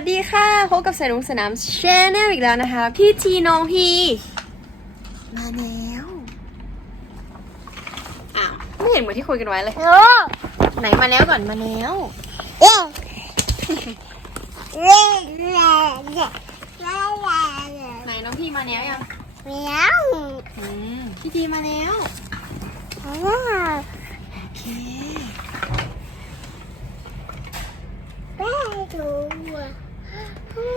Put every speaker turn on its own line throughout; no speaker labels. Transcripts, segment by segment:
วัสดีค่ะพบกับสายลุงสนามแชนแนลอีกแล้วนะคะ พี่ทีน้องพีมาแล้วอ้าวไม่เห็นเหมือนที่คุยกันไว้เลย
โอ้
ไหนมาแล้วก่อนมาแล้ว
เอ๊ะเล่นเล่นเล่นเล่นเล่น
ไหนน้องพีมาแล้วยัง
เมียว
อืมพี่ทีมาแล้ว
ว้าว
โอเค
แม่ดู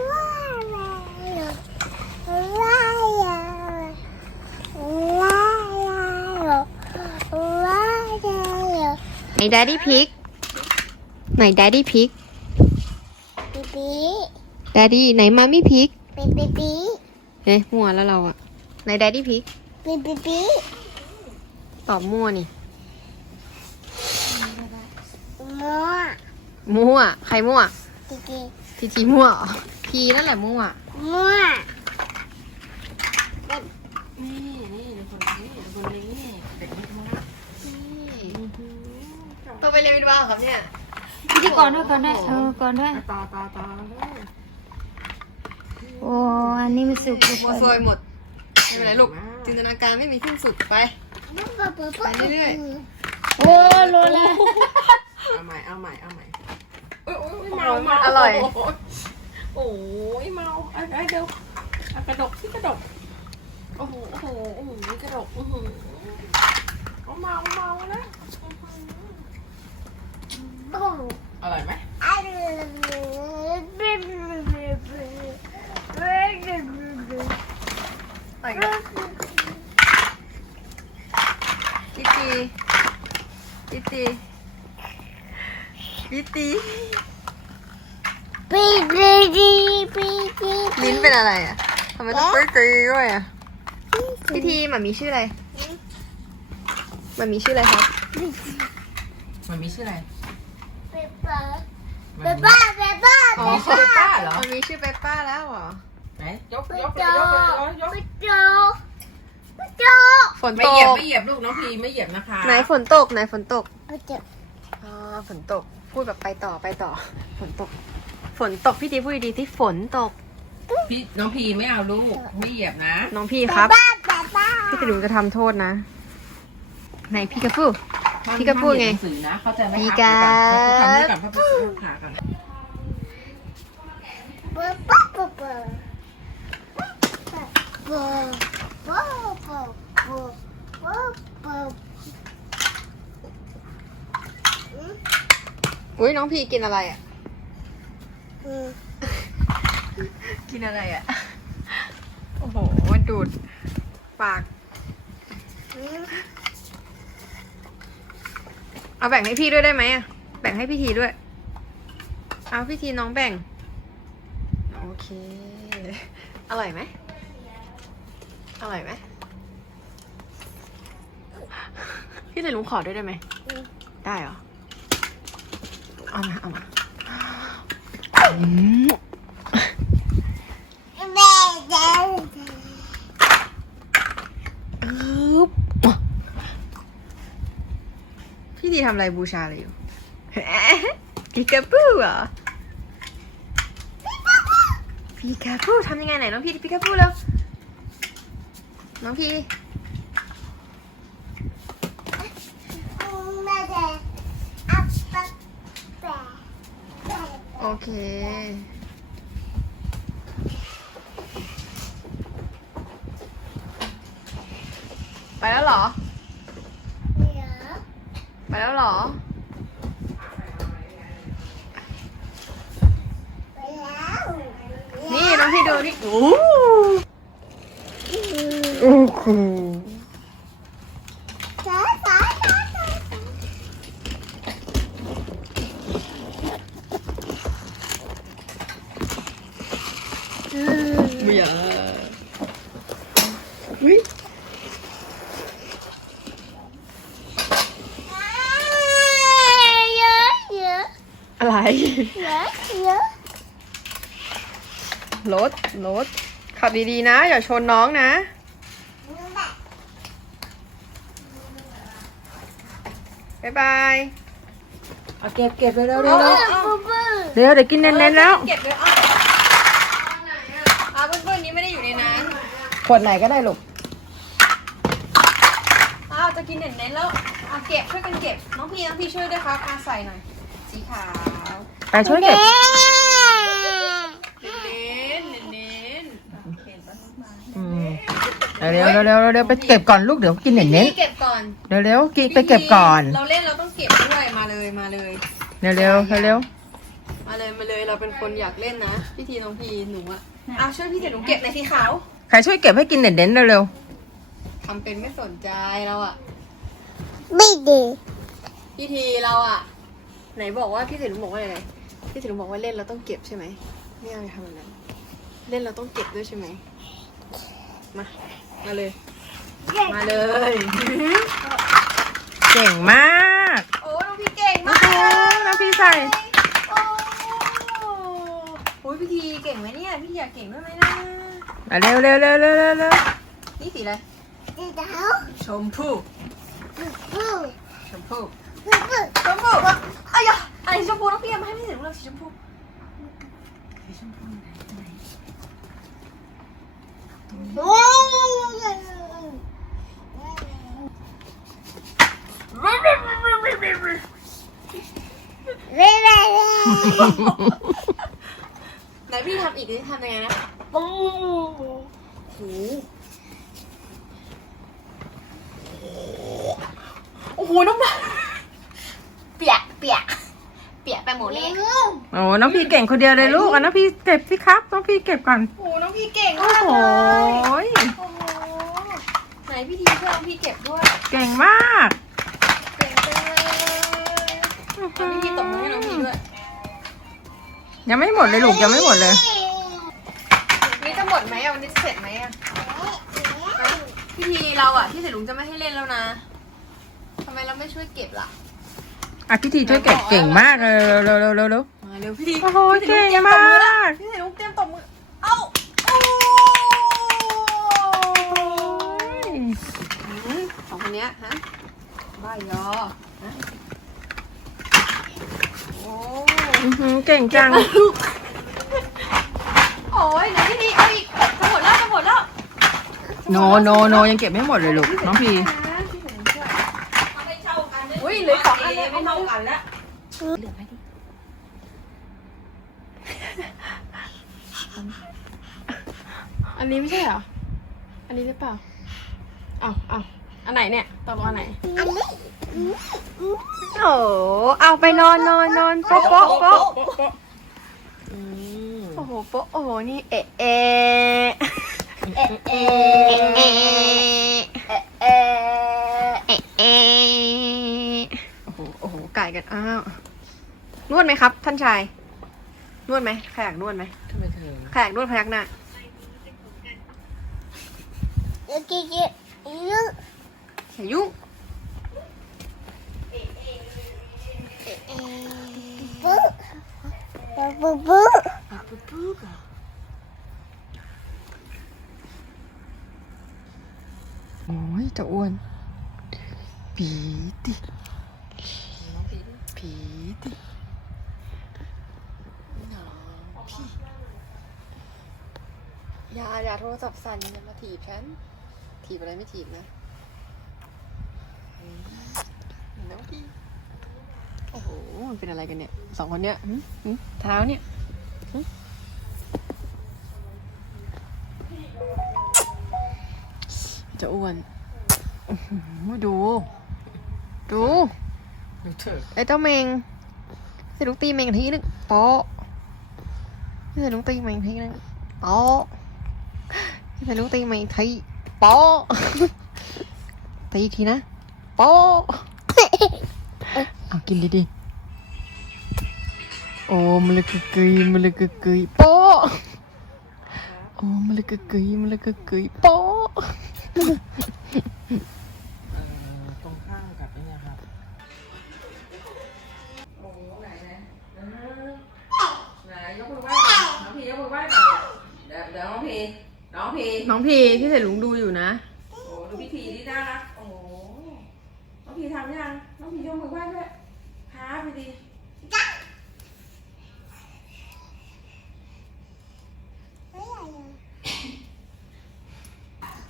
ว้าวว้าวว้าวว้าวว้าว
ไหน Daddy Pig ไหน Daddy Pig
ปีปี
Daddy ไหน Mommy Pig
ปีปีปี
เอ๊ะมั่วแล้วเราอะไหน Daddy Pig
ปีปีปี
ตอบมั่วนี่
มัว
มั่วใครมั่ว
ปีปี
พีทีมั่วเหรอพีนั่นแหละมั่ว
มัว
นี่นี่คนนี้คนนี้เด็ก ต้องไปเรียนวิทย์บ้าครับเนี่ย
พิธีกรด้วยก่อนด้วยเออก่อนด้วย
ตาตาตา
โอ้อันนี้มันสุก
มัวซวยหมดไม่เป็นไรลูกจินตนาการไม่มีสิ้นสุดไปไปเรื่อย
โอ้โลละ
เอาใหม่เอาใหม่เอาใหม่
โอ้ยเมาเมาอร่อย
โอ้ยเมาเอะไรเดี๋ยวเอากระดกที่กระดกโอ้โหโอ้โหโอ้โหกระดกอื้อหือเอาเมาเมานะ
โอ้
อร่อยไหม
อัน
ไปกันพี่ตีพี่ตีพี่ตี
ปีปีปีปีปี
ลิ้น เป็นอะไรอะทำไมต้องเปิดกรีด้วยอะพี่ทีหมามีชื่ออะไรหมามีชื่ออะไรครับ
มันมีชื่ออะไร
เปป้าเปป้าเปป้า
อ๋อ
มีชื่อป้าเหรอ
มันมีชื่อเปปป้าแล้วเหรอ
ไหนยก
เป
ยก
โจ
ยกยกยก
เปโจเปโจ
ฝน
ไม่
ต
เหยียบ
ก
ไม่เหยียบลูกน้องพีไม่เหยียบนะคะ
ไหนฝนตกไหนฝนตก
เปโจ
อ่าฝนตกพูดแบบไปต่อไปต่อ ฝนตก ฝนตกพี่ทีพูดดีๆที่ฝนตก
พี่น้องพีไม่เอาลูกไม่เหยียบนะ
น้องพี่ครับ
ป้าเปป้า
พี่จะดูจะทำโทษนะ ไหนพี่กระฟูพี่ก็พูดไง
ห้ามเหยียบหนัสือนะเข้าใจไหม
พี่
คะ
กา
ทำด้วยกันพับขากัน
เปป้าเปป้าเปป้าเปป้าเปป้าเปป้าเปป้า
อุ้ยน้องพี่กินอะไรอะ
อืม
กินอะไรอะ โอ้โหมันดูด ปาก
อืม
เอาแบ่งให้พี่ด้วยได้ไหมอะ แบ่งให้พี่ทีด้วย เอาพี่ทีน้องแบ่ง โอเค อร่อยไหม อร่อยไหม พี่จะลุงขอด้วยได้ไหม ได้เหรอ เอามา เอามาอืม
แม่เจ้า
อึ๊บ พี่ทีทำอะไรบูชาอะไรอยู่พีกาปูเหรอพีกาปูทำยังไงไหนน้องพี่พีกาปูแล้วน้องพี่โอเคไปแล้วเหรอ ไปแล้วเหรอ
ไปแล้ว
นี่น้องพี่ดูนี่โอ้โอ้โห
จ้าจ้าจ้าจ้า
ไม่อยากอุ้ย
เยอะเยอะ
อะไร
เยอะเยอะ
รถรถขับดีๆนะ อย่าชนน้องนะ บ๊ายบาย
เอาเก็บเก็บเร็วเร็วเร็วเร็ว
บูบู
เร็วเดี๋ยวกินเน้นๆแล้ว
เก็บเลยอะอันไหนอะอะเพื่อนๆนี้ไม่ได้อยู่ในนั้น
ขวดไหนก็ได้ลูก
อ้าวจะกินเน้นๆแล้วอะเก็บช่วยกันเก็บ น้องพี่น้องพี่ช่วยด้วยครับอะใส่หน่อย สีขาว
ไปช่วยเก็บ
เน้นๆเน้น
อืมเร็วเร็วเร็วเร็วเร็วไปเก็บก่อนลูกเดี๋ยวกิน
ๆ
เน้น
พี่เก็บก่อน
ๆเร็วเร็วกินไปเก็บก่อน
เราเล่นเราต้องเก็บด้วยมาเลยมาเลย
เร็วเร็วเร็วเร็ว
มาเลยมาเลยเราเป็นคนอยากเล่นนะพี่ทีน้องพีหนูอะอะช่วยพี่เดี๋ยวหนูเก็บในอยสีขาว
ใครช่วยเก็บให้กินเน้นๆเร็วเร็ว
ทำเป็นไม่สนใจเราอะ
ไม่ดี
พี่ทีเราอะไหนบอกว่าพี่เสลุงบอกว่าอะไร พี่เสลุงบอกว่าเล่นเราต้องเก็บใช่ไหมไม่เอาไปทำแบบนั้นเล่นเราต้องเก็บด้วยใช่ไหมมามาเลย มาเลย
เก่งมาก
โอ้น้องพี่เก่ง
โอ้
มาก
โหน้ำพี่ใส่
โอ้โหพี่ทีเก่งไหมเนี่ยพี่ทีอยากเก่งด้วยไหมนะ
อะเร็วเร็วเร็วเร็วเร็วเร็ว
นี่สีอะไร
ดีดาว
ชมพู
บู
ชมพู
บูบู
ชมพูอ้ยอะอันนี้ชมพูน้องพี่เอามาให้พี่เสลุงเลยสีชมพูสีชมพู
ว้าวเรื่อย
ไหนพี่ทำอีกนี่ทำยังไงนะ
ๆบู
โอ้โอ้โหน้ำลาย เปียกเปียกเปียกไปหมดเลย
โอ้น้องพี่เก่งคนเดียวเลยลูกอะน้องพี่เก็บสิครับน้องพี่เก็บก่อน
โอ้โหน้องพี่เก่ง
โอ้
มาก
โห
เลยโอ้โหไหนพี่ทีช่วยน้องพี่เก็บด้วย
เก่งมาก
เก่งจังเลยเอาพี่ทีตบมือให้น้องพี่ด้วย
ยังไม่หมดเลยลูกยังไม่หมดเลย
นี่จะหมดไหมอะวันนี้จะเสร็จไหมอะฮะพี่ทีเราอะพี่เสร็จลุงจะไม่ให้เล่นแล้วนะทำไมเราไม่ช่วยเก็บล่ะ
อะพี่ทีช่วยเก็บเก่งมากเลยเร็วเร็วเร็วเร็วเร็ว
มาเร็วพี่ที
โอ้โห
พี่ที
เก่ง
ตบมือแล้ว
มาก
พี่เสร็จลุงเตรียมตบมือเอ้าโอ้หืมสองคนเนี้ยฮะบ้ายอฮะโอ้
อื้อหือเก่งจัง
โอ้ยไหนพี่ทีเอาอีกจะหมดแล้วจะหมดแล้ว
โนโนโนยังเก็บไม่หมดเลยลูกน้องพี่
เหลืองให้ดิอันนี้ไม่ใช่เหรอ อันนี้หรือเปล่าเอาเอาอันไหนเนี่ยตกลงอันไหน
อันนี้
โอ้เอาไปนอนนอนนอนโป๊ะโป๊ะโป๊ะโอ้โหโป๊ะโอ้โหนี่เอ๊ะเอ๊ะเอ๊ะเอ๊ะเอ๊ะเอ๊ะโอ้โหโอ้โหไก่กันอ้าว นวดไหมครับ ท่านชาย นวดไหมใครอยากนวดไหม
ทำไมเธอ
ใครอยากนวดพยักหน้า
เยอะเยอะเยอะ
อย่ายุ่ง
บูบูบู
โอ้ยจะอ้วนผีดิผีดิ
อย่าอย่าโทรศัพท์สั่นอย่ามาถีบฉัน ถีบอะไรไม่ถีบนะอืมน้องพี่โอ้โห มันเป็นอะไรกันเนี่ยสองคนเนี้ยหึหึเท้าเนี่ยหึจะอ้วนอื้อหือดู ดู
ดูเถอะ
ไอ้เจ้าเมงเสร็จลูกตีเมงทีนึงโป๊ะเสร็จลูกตีเมงทีนึงโป๊ะ เสร็จลูกตีเมงทีโป๊ะตีอีกทีนะโป๊ะเอากินดีๆโอ้มันเลยกึกกยมันเลยกึกกยโป๊ะโอ้มันเลยกึกกยมันเลยกึกกยโป๊ะ
ตรงข้างกับไอ้เนี่ยครับไหนยกมือไหว้ก่อนน้องพียกมือไหว้ก่อนเดี๋ยวเดี๋ยวน้องพี น้องพี
น้องพีที่ใส่ลุงดูอยู่นะ
โอ้โหดูพิธีนี่น่ารัก โอ้โหน้องพีทำยัง น้องพียกมือไหว้ด้วยครับพีดี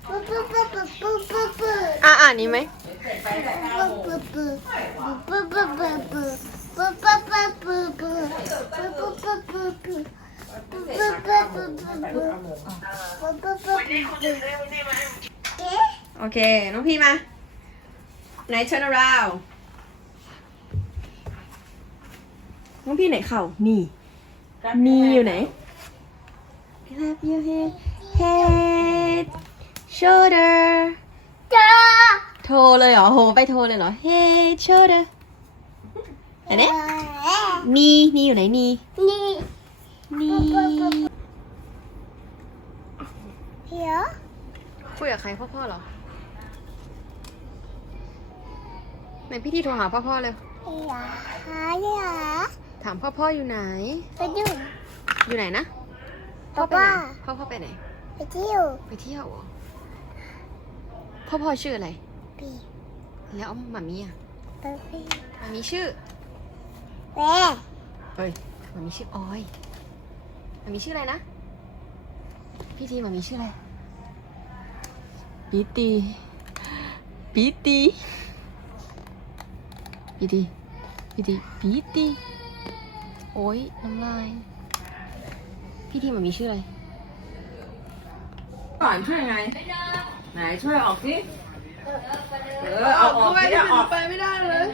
ปุ๊บปุ๊บปุ๊บปุ๊บปุ๊บปุ๊บปุ๊บ
อะอ่านนี้ไหม
เสร็จไปแต่เก้าโมงปุ๊บปุ๊บปุ๊บปุ๊บปุ๊บปุ๊บปุ๊บปุ๊บปุ๊บปุ๊บปุ๊บปุ๊บปุ๊บปุ๊บปุ๊บ
โอเค น้องพี่มา ไหน turn around น้องพี่ไหนเข่า นี่ นี่อยู่ไหน clap your head head shoulder
จ้า
โทรเลยเหรอ โห ไปโทรเลยเหรอ head shoulder อันนี้นี่นี่อยู่ไหนนี่
นี่
นี่
เดี๋ยว
คุยกับใครพ่อพ่อเหรอไหนพี่ทีโทรหาพ่อพ่อเลย
เดี๋ยวหาเดี๋ยว
ถามพ่อพ่ออยู่ไหน
ไปดู
อยู่ไหนนะ
ป๊า
ไปไหน
ป้า
พ่อพ่อไปไหน
ไปเที่ยว
ไปเที่ยวเหรอพ่อพ่อชื่ออะไร
ปี
แล้วหมามีอะ
ไปปี
หมามีชื่อ
แม่
เฮ้ยหมามีชื่อออยห มามีชื่ออะไรนะ พี่ทีหมามีชื่ออะไร ปีตี ปีตีปีตีปีตีปีตีโอ้ยน้ำลาย พี่ทีหมามีชื่ออะไร
ก่อนช่วยไง ไหนช่วยออกสิเออเอาออกสิเอาออก
ไปไม่ได้เลย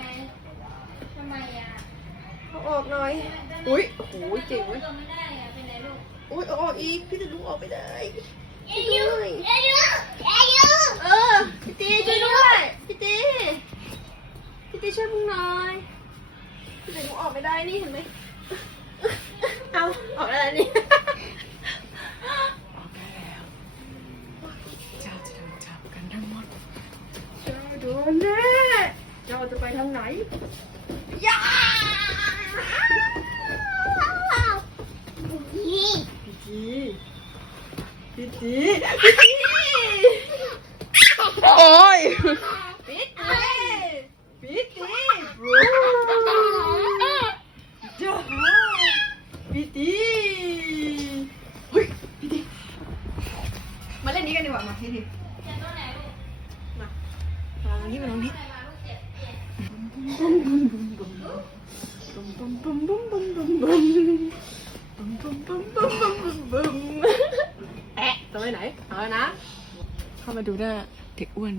ทำไมอะ
เอาออกหน่อย อุ้ยโอ้โหเจ๋งเว้ย
ตัวไม่ได้อะเป็นไรลูก
อุ้ยเอาออกอีก พี่จะดูออกไม่ได้
เอ้ยยูเอ้ยยูเอ้ยยู
เออ พี่ตีช่วยด้วย พี่ตี พี่ตีช่วยมึงหน่อย พี่ตีหนูออกไม่ได้นี่เห็นไหมเอาออกได้แล้วนี่
เจ้าจะโดนจับกันทั้งหมด
เจ้าโดนแน่ เจ้าจะไปทางไหนย่า
นี่
พี่ตีพี่ตีพี่ตีโอ้ยพี่ตีพี่ตีบรูจ้าพี่ตีเฮ้ยพี่ตีมาเล่นนี้กันดีกว่ามาพี่ตีมามาลองนี้มาลองนี้บุ้มบุ้มบุ้มบุ้มบุ้มบุ้มบุ้มบุ้มบุ้มบุ้ม บุ้มบุ้มบุ้มบุ้มแอะจะไปไหนเอาเลยนะ เข้ามาดูหน้าเด็กอ้วน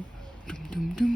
ดุมดุมดุม